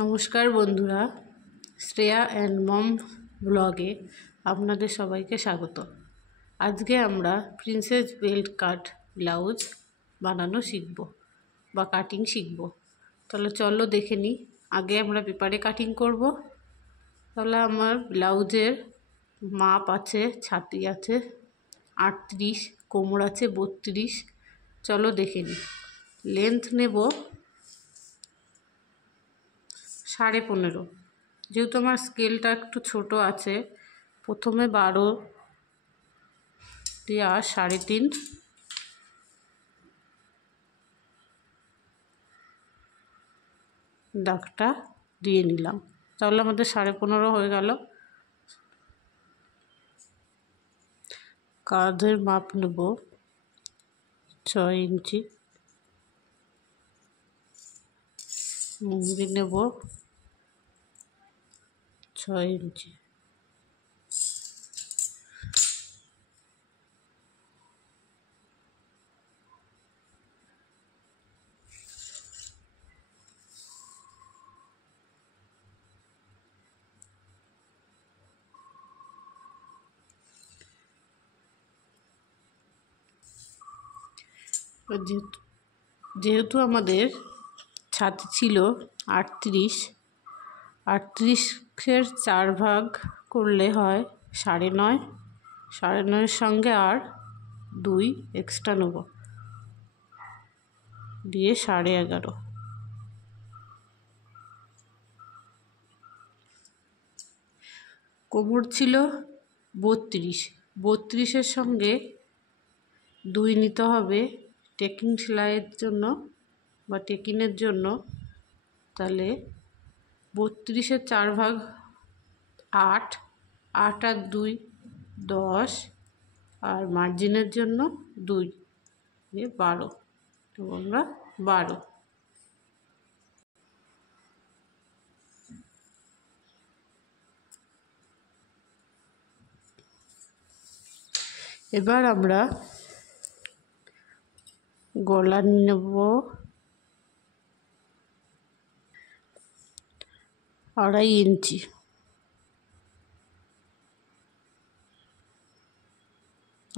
নমস্কার বন্ধুরা, Shreya and mom ব্লগে আপনাদের সবাইকে স্বাগত। আজকে আমরা প্রিন্সেস বেল্ট কাট ব্লাউজ বানানো শিখব বা কাটিং শিখব। তাহলে চলো দেখে নিই। আগে আমরা পেপারে কাটিং করব। তাহলে আমার ব্লাউজের মাপ আছে, ছাতি আছে 38, কোমর আছে 32। চলো দেখে নিই। লেন্থ নেব 15.5। যেহেতু আমার স্কেলটা একটু ছোট আছে, প্রথমে 12 দিয়ে আর 3.5 দাগটা দিয়ে নিলাম। তাহলে আমাদের 15.5 হয়ে গেল। কাঁধের মাপ নেব 6 ইঞ্চি, মুহুরি নেব 6 ইঞ্চি। যেহেতু আমাদের ছাতি ছিল 38, 38-এর 4 ভাগ করলে হয় 9.5। 9.5-এর সঙ্গে আর 2 এক্সট্রা নেব, দিয়ে 11.5। কোমর ছিল 32, 32-এর সঙ্গে 2 নিতে হবে টেকিং সেলাইয়ের জন্য বা টেকিনের জন্য। তাহলে 32-এর 4 ভাগ 8, 8 আর 2 10, আর মার্জিনের জন্য 2 12। তো আমরা 12। এবার আমরা গলা নেব 2.5 ইঞ্চি।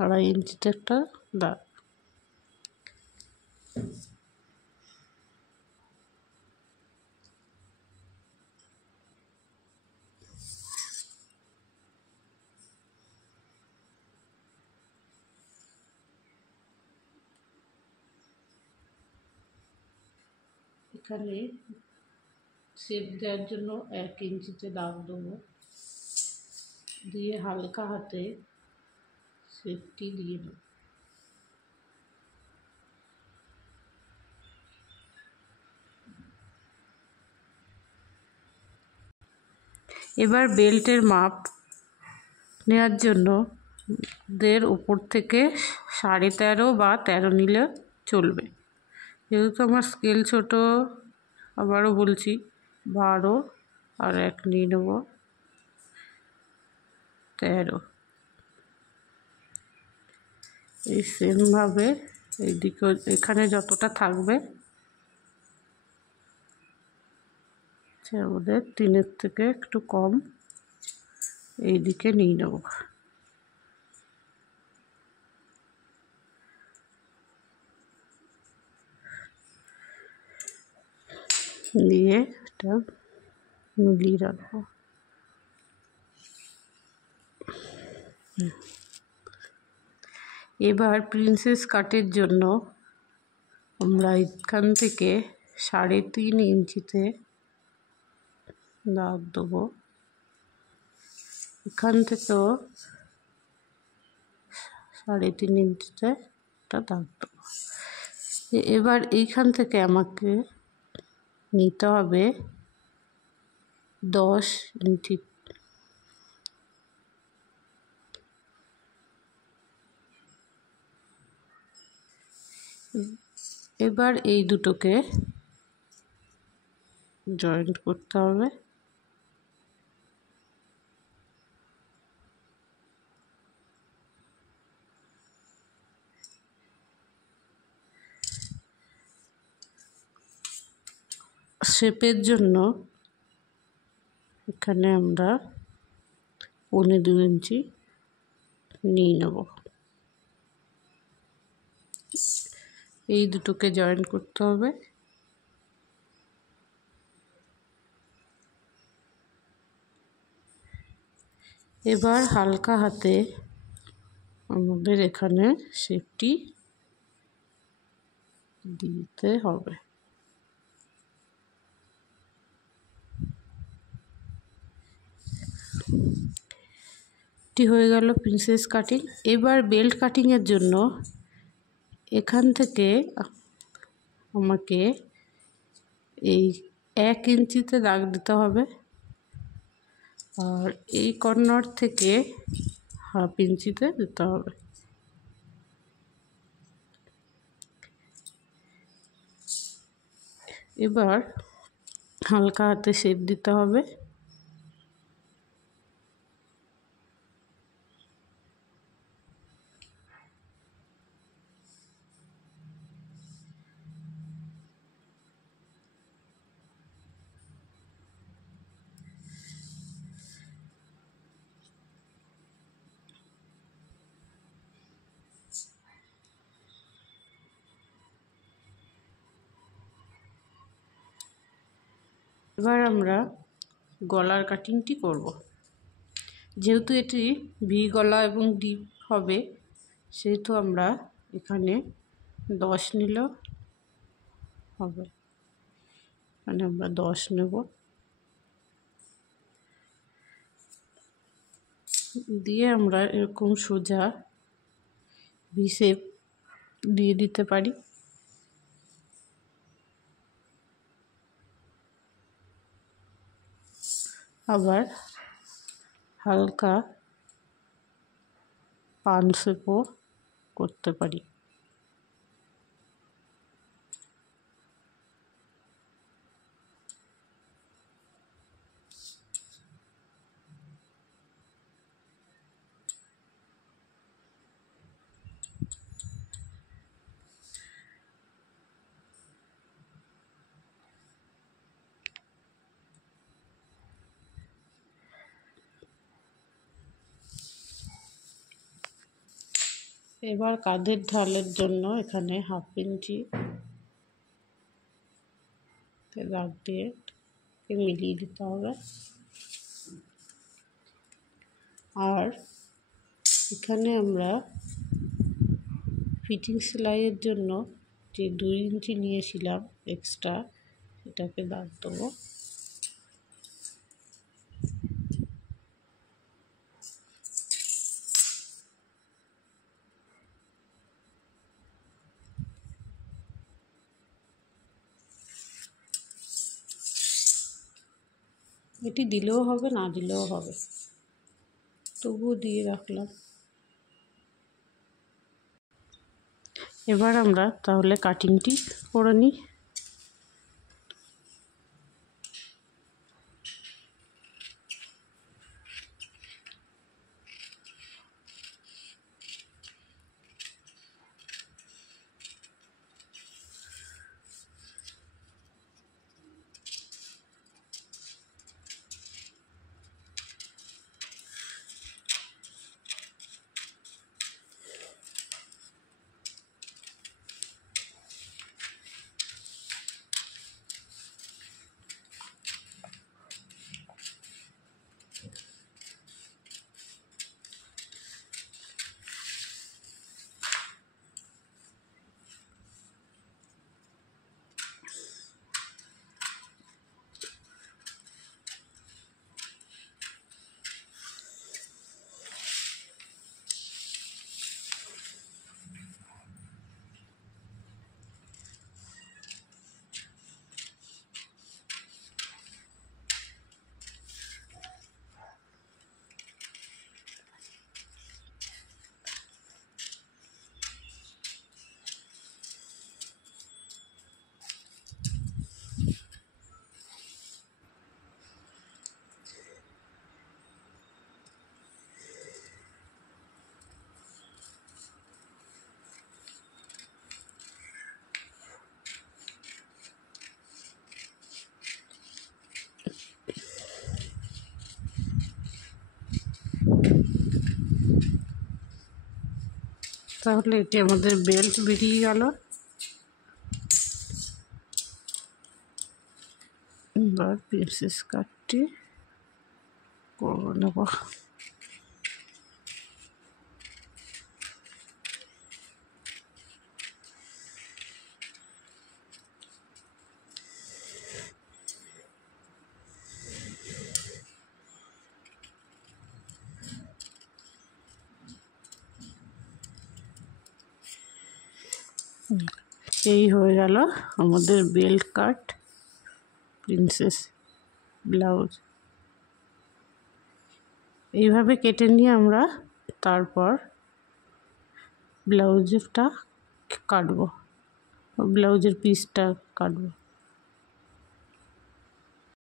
আড়াই ইঞ্চিতে একটা দাগ। এখানে শেপ দেওয়ার জন্য 1 ইঞ্চিতে দাগ দেবো, দিয়ে হালকা হাতে শেপটি দিয়ে দেব। এবার বেল্টের মাপ নেওয়ার জন্য উপর থেকে 13.5 বা 13 নিলে চলবে। যেহেতু আমার স্কেল ছোট, আবারও বলছি 12 আর 1 নিয়ে নেব 13। এই সেমভাবে এইদিকে এখানে যতটা থাকবে আমাদের 3-এর থেকে একটু কম এই দিকে নিয়ে নেব। দিয়ে এটা মিলিয়ে রাখবো। এবার প্রিন্সেস কাটের জন্য আমরা এখান থেকে 3.5 ইঞ্চিতে দাগ দেবো। এখান থেকেও 3.5 ইঞ্চিতে একটা দাগ দেবো। এবার এইখান থেকে আমাকে নিতে হবে 10 ইঞ্চি। এবার এই দুটোকে জয়েন্ট করতে হবে। শেপের জন্য এখানে আমরা 1.25 ইঞ্চি নিয়ে নেব। এই দুটোকে জয়েন করতে হবে। এবার হালকা হাতে আমাদের এখানে শেপটি দিতে হবে। এটি হয়ে গেল প্রিন্সেস কাটিং। এবার বেল্ট কাটিংয়ের জন্য এখান থেকে আমাকে এই 1 ইঞ্চিতে দাগ দিতে হবে, আর এই কর্নার থেকে 1/2 ইঞ্চিতে দিতে হবে। এবার হালকা হাতে শেপ দিতে হবে। এবার আমরা গলার কাটিংটি করব। যেহেতু এটি ভি গলা এবং ডিপ হবে, সেহেতু আমরা এখানে 10 নিলেও হবে। মানে আমরা 10 নেব, দিয়ে আমরা এরকম সোজা ভি শেপ দিয়ে দিতে পারি। আবার হালকা পান শেপও করতে পারি। এবার কাঁধের ঢালের জন্য এখানে 1/2 ইঞ্চি দাগ দিয়ে মিলিয়ে দিতে হবে। আর এখানে আমরা ফিটিং সেলাইয়ের জন্য যে 2 ইঞ্চি নিয়েছিলাম এক্সট্রা, এটাকে দাগ দেবো। এটি দিলেও হবে, না দিলেও হবে, তবুও দিয়ে রাখলাম। এবার আমরা তাহলে কাটিংটি করে নিই। তাহলে এটি আমাদের বেল্ট বেরিয়ে গেল। এবার প্রিন্সেস কাটটি করে নেব। এই হয়ে গেল আমাদের বেল্ট কাট প্রিন্সেস ব্লাউজ। এইভাবে কেটে নিয়ে আমরা তারপর ব্লাউজটা কাটবো, ব্লাউজের পিসটা কাটবো।